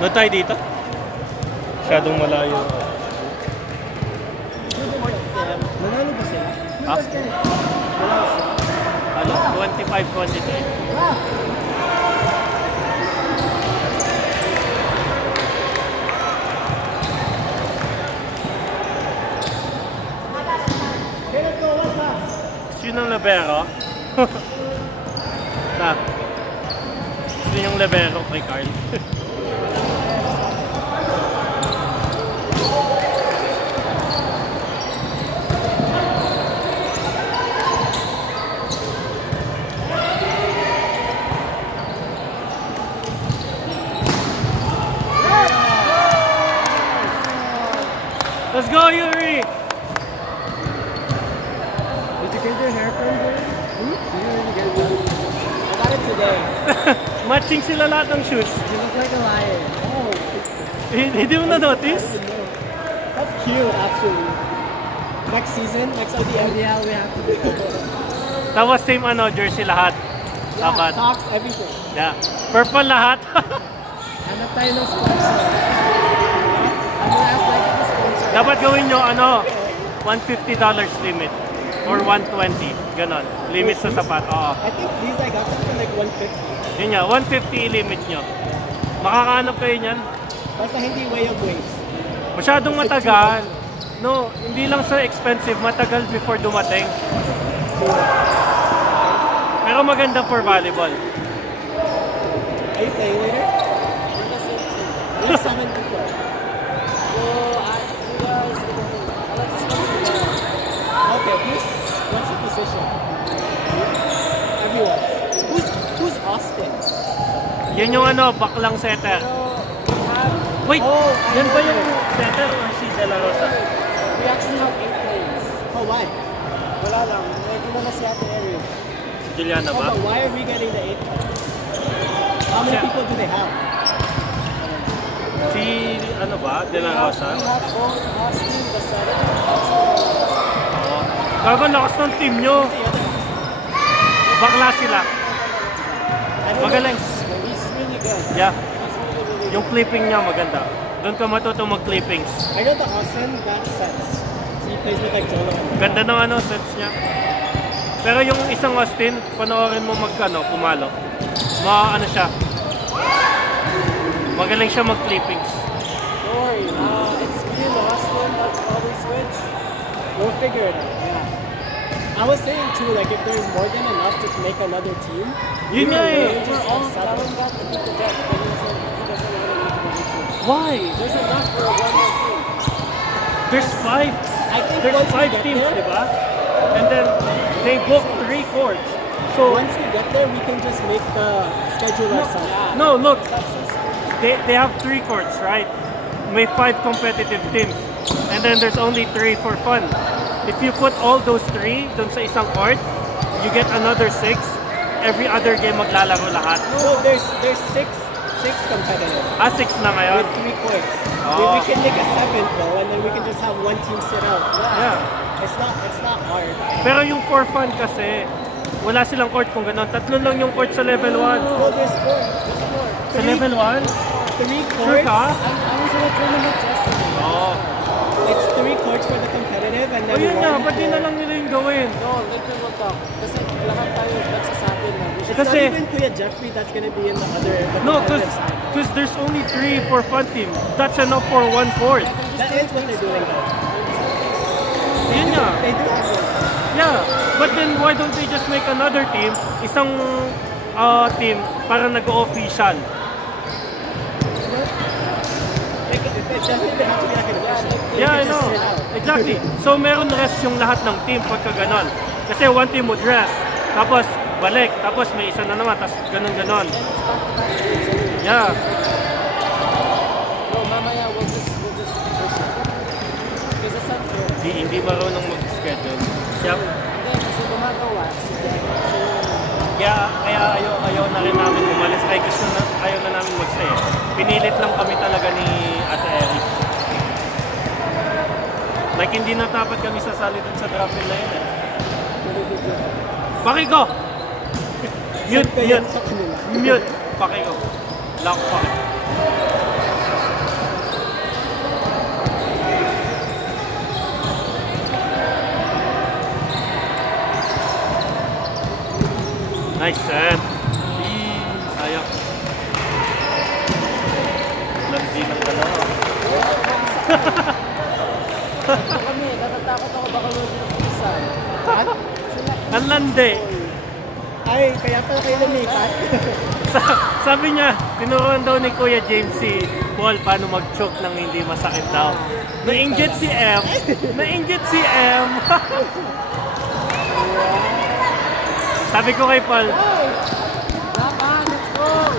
Doon tayo dito? Masyadong malayo. Nanalo ba sila? Ha? Ano? 25-23. Yun ang libero. Na. Yun yung libero kay Carl. Let's go, Yuri! Get your hair from there? Did you really get that? I got it today. Matching sila lahat ng shoes. You look like a lion. Oh. Hindi mo na-notice? That's cute, actually. Next season, next ODL, we have to do that. Tapos same jersey lahat. Yeah, Dapat. socks, everything. Yeah. Purple lahat. Hanap tayo ng sponsor. I'm gonna ask like the sponsor. Dapat gawin nyo $150 limit. Or 120, ganon. Limit sa sapat. Oo. I think these I got them for like 150. Yun nga, 150 limit nyo. Makakahanap kayo niyan. Basta hindi way of waste. Masyadong matagal. No, hindi lang sa expensive, matagal before dumating. Pero maganda for volleyball. Are you playing later? We're 7 people. Okay, what's the position? Everyone. Who's Austin? Yan yung baklang setter. Wait, yan ba yung setter or si De La Rosa? We actually have 8 players. Oh, why? Wala lang. Hindi na si Ate Ariel. Si Juliana ba? But why are we getting the 8 players? How many people do they have? Si ba? De La Rosa? We have both Austin, the setter, Gago, lakas ng team nyo. Bakla sila. Magaling. He's really good. Yeah. Yung clipping niya maganda. Doon ka matutong mag-clippings. I know the Austin, that sets. So he plays with like Jolo. Ganda ng sets niya. Pero yung isang Austin, panoorin mo pumalo. Siya. Magaling siya mag-clippings. Don't worry. It's me and Austin. That's probably switch. We'll figure it out. I was saying too, like if there's more than enough to make another team, yun nga we're all telling that to beat the Jets, but he doesn't want to beat the Jets. Why? There's enough for a one-man team. There's 5. I think there's 5 teams, diba? And then they book 3 courts. So once we get there, we can just make the schedule ourselves. No, look, they have 3 courts, right? May 5 competitive teams, and then there's only 3 for fun. If you put all those 3 dun sa isang court, you get another 6. Every other game maglalaro lahat. No, there's 6 competitive. 6 na ngayon? With 3 courts. Oh. We can make a 7th though, and then we can just have one team sit out. Yeah. It's not hard. Pero yung for fun kasi, wala silang court kung gano'n. 3 lang yung court sa level 1. No, there's 4. There's 4. Sa level 1? 3 courts. Sure ka? I was in a tournament yesterday. Oh. It's 3 courts for the competitive and then yun nga, ba't di na lang nila yung gawin? No, later we'll talk. Kasi lahat tayo nagsasabi na. It's not even Kuya Jeffrey that's gonna be in the other because there's only 3 for fun team. That's enough for 1 court. That is what they're doing. Yun nga. They do have one. Yeah, but then why don't they just make another team? Isang team para nag-o-official. Yeah, I know. Exactly. So meron rest yung lahat ng team pagka ganon. Kasi one team would rest, tapos balik, tapos may isa na naman, tapos ganon-ganon. Yeah. No, mamaya we'll just push it. Because it's not fair. Hindi marunong mag-schedule. Siya. Hindi, kasi gumagawa. Kaya ayaw na rin namin umalis. Ayaw na namin mag-stay. Pinilit lang kami talaga ni Ate Eric. Like hindi na dapat kami sasali dun sa draft nila yun eh. Pakiko! Mute! Pakiko. Lock pocket. Nice set. Sayang. Lamsi ng dalawa. Kami, natatakot ako baka mo yung isa. Ang landi. Ay, kaya pala kayo lumipat. Sabi niya, tinuruan daw ni Kuya James si Paul paano mag-choke nang hindi masakit daw. Na-inject si M. Na-inject si M. Sabi ko kay Paul. Let's go!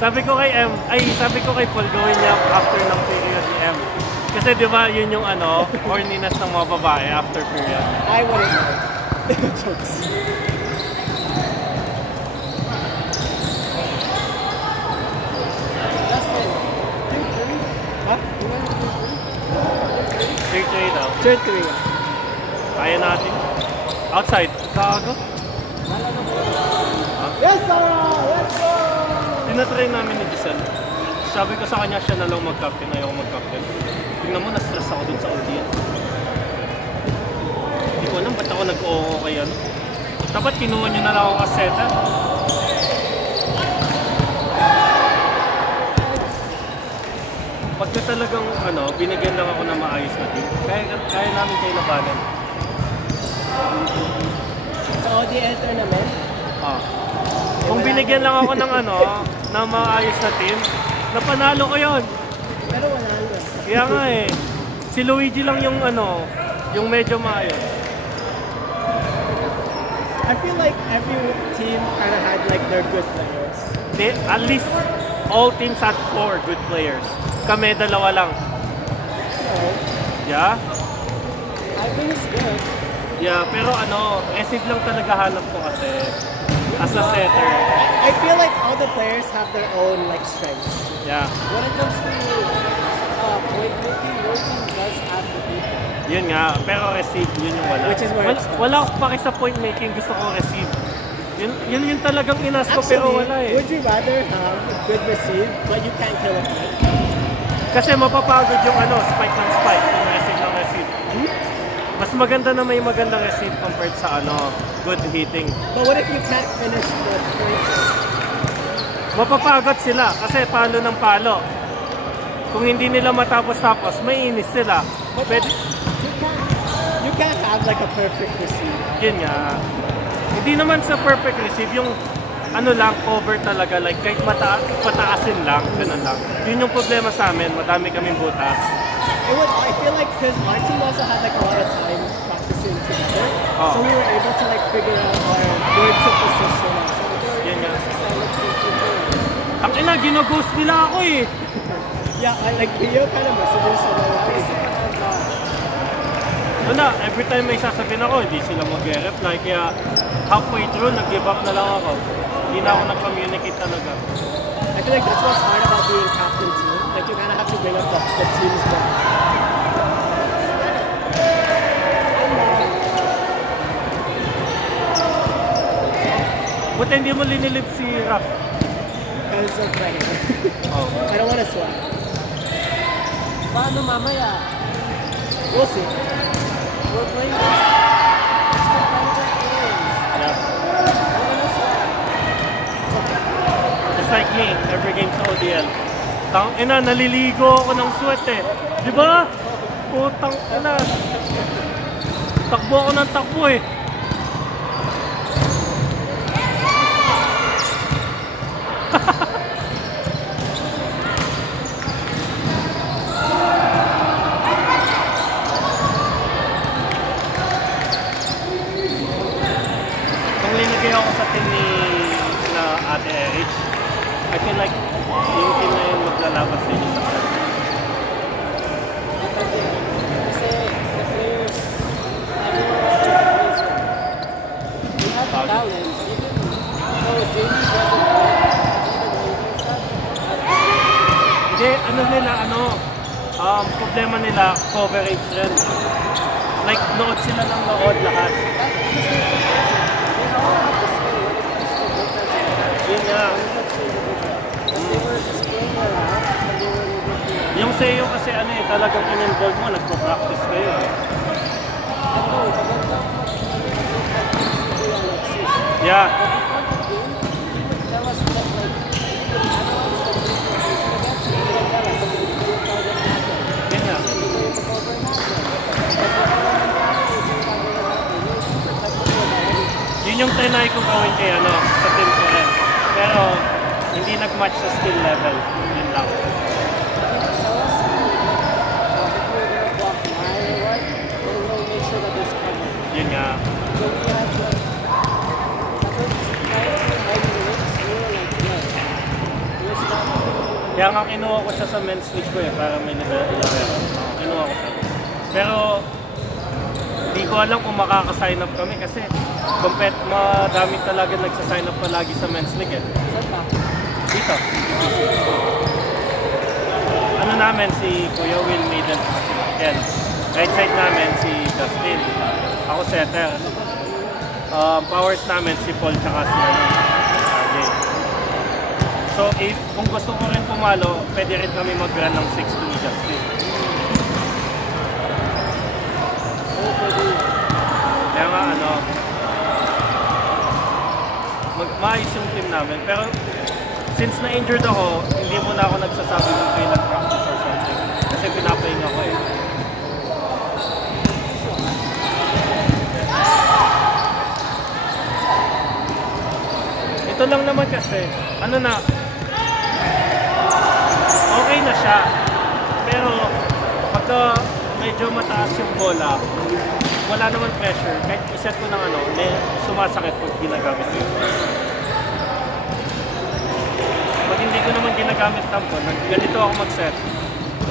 Sabi ko kay M. Sabi ko kay Paul, gawin niya after ng period ni M. Kasi di ba yun yung horniness ng mga babae after period. I wouldn't know. Jokes. Huh? 3-3 daw. Third three. Kaya natin. Outside. Gago. Yes, sir! Let's go! Tinatry namin ni Giselle. Sabi ko sa kanya, siya na lang mag-captain. Ayaw ko mag-captain. Tingnan mo, na-stress ako dun sa audience. Hindi ko alam, ba't ako nag-oo kay ano? Dapat kinuha niyo na lang ako kaseta. Pagka talagang binigyan lang ako na maayos na team, kaya namin kayo labanan. Sa ODL tournament? Kung binigyan lang ako ng na maayos na team, napanalo ko yon. Pero wala lang. Kaya nga eh. Si Luigi lang yung yung medyo maayos. I feel like every team kind of had like their good players. At least all teams had 4 good players. Kami dalawa lang. Yeah? I think it's good. Yeah, pero receive lang talaga hanap ko kasi as a setter. I feel like all the players have their own like strengths. Yeah. When it comes to point making, your team does have the people. Yun nga, pero receive, yun yung wala. Which is where it starts. Wala akong paki sa point making, gusto ko receive. Yun talagang inas ko, pero wala eh. Would you rather have a good receive, but you can't kill a point? Kasi mapapagod yung spike ng spike, yung receive ng receive. Mas maganda na may magandang receive compared sa good hitting. But what if you can't finish the point? Mapapagod sila kasi palo ng palo. Kung hindi nila matapos-tapos, may inis sila. But you can't have like a perfect receive. Yun nga. Hindi naman sa perfect receive, yung lang, cover talaga, like kahit pataasin lang, ganun lang. Yun yung problema sa amin, madami kaming butas. I feel like because our team also had like a lot of time practicing together, so we were able to like figure out our where to position us. Yun nga. Ang ina, ginaghost nila ako eh. Yeah, like Pio kind of messages so wala, every time may sasabihin ako, hindi sila mag-reply. Kaya halfway through, nag-give up na lang ako. Hindi na ako nag-communicate talaga. I feel like that's what's hard about being captain team. Like you kind of have to bring up the team's more. Buti hindi mo linilip si Raph. Because of my hair. I don't want to sweat. Paano mamaya? We'll see. We're playing this. It's competitive games. Yeah. We're gonna sweat. It's like me, every game sa ODL. Ina, naliligo ako ng sweat eh. Di ba? Putang ina. Takbo ako ng takbo eh. Kung linagay ako sa team na Ate Erich, I feel like yung team na yun maglalaban sa inyo sa kanya. Kasi the players, everyone wants to play well. We have the talent. Even though Jamie doesn't play, Hindi, problema nila, coverage rin. Like, nood sila ng nood lahat. Yun nga. sa iyo kasi ano eh, talagang in-involve mo, nagpo-practice kayo. Yeah. Yun yung trinay ko gawin kay ano, sa team ko rin. Pero hindi nag-match sa skill level. Yun lang. Yun nga. Kaya nga kinuha ko siya sa men's league ko eh, para may level. Kinuha ko siya. Pero hindi ko alam kung makaka-sign up kami kasi madami talaga nagsa-sign up palagi sa men's league eh. Dito. Ano namin, si Kuya Will Maiden kasi Ken. Right side namin si Justin. Ako setter. Powers namin si Paul tsaka si Jay. So kung gusto ko rin pumalo, pwede rin kami mag-run ng 6-2 ni Justin. Kaya nga ano, maayos yung team namin. Pero since na-injured ako, hindi mo na ako nagsasabi kung kayo nag-practice or something. Kasi pinapahinga ko eh. Ito lang naman kasi, ano na, okay na siya. Pero pagka medyo mataas yung bola, wala naman pressure. Kahit iset ko ng ano, sumasakit pag ginagamit ko yun. Pag hindi ko naman ginagamit tampon, ganito ako mag-set,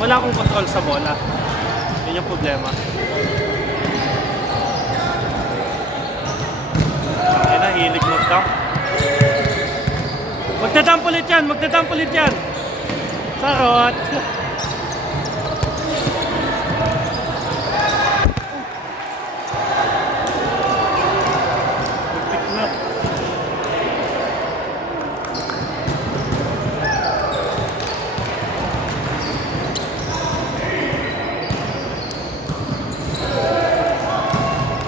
wala akong control sa bola. Yun yung problema. Ay na, hilig mag-dump. Magdadump ulit yan! Magdadump ulit yan! Sarot!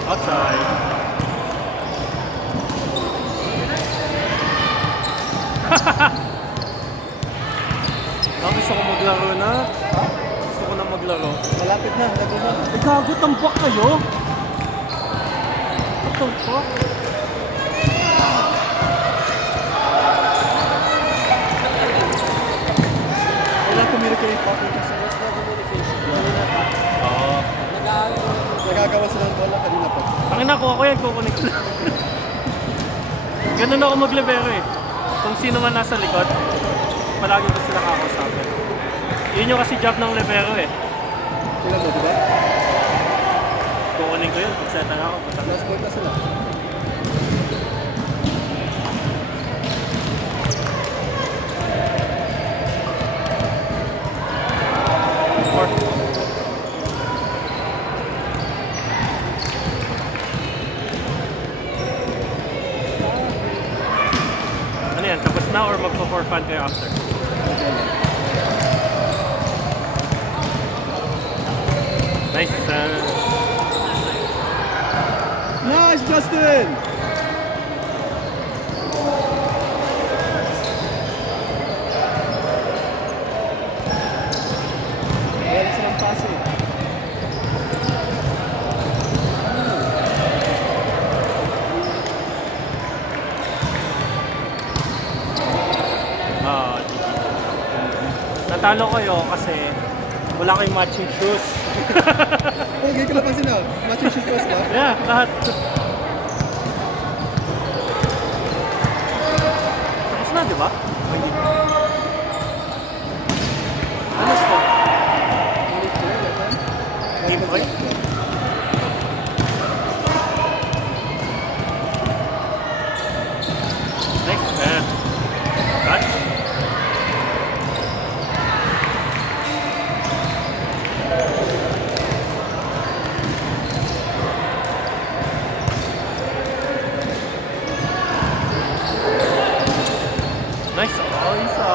Outside. Gusto ko maglaro na. Gusto ko na maglaro. Malapit na, lagi na. Gago, tambak kayo? What the fuck? Wala communicate pa kasi what's the communication? Kanina pa. Oo. Nagagawa silang bola kanina pa. Ang ina ko ako yan, kukunin ko lang. Ganun ako maglibero eh. Kung sino man nasa likod, palagi ko sila kakausapin. Yun yung kasi job ng libero eh. Tingnan mo, diba? Kukunin ko yun, pag setang ako. Last ball na sila. Ano yan, tapos na or magpo-for fun kayo after? Nice. Nice, Justin! Wala silang pass eh. Natalo kayo kasi wala kayong matching shoes. Okay, ka napansin na. Matching shoes pass ba? Yeah, lahat. Tapos na, di ba? Hindi. Ano score? Team point? Next, catch. Nice. Oh, isa.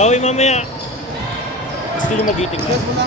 Bawi mamaya. Gusto nyo mag-eating na?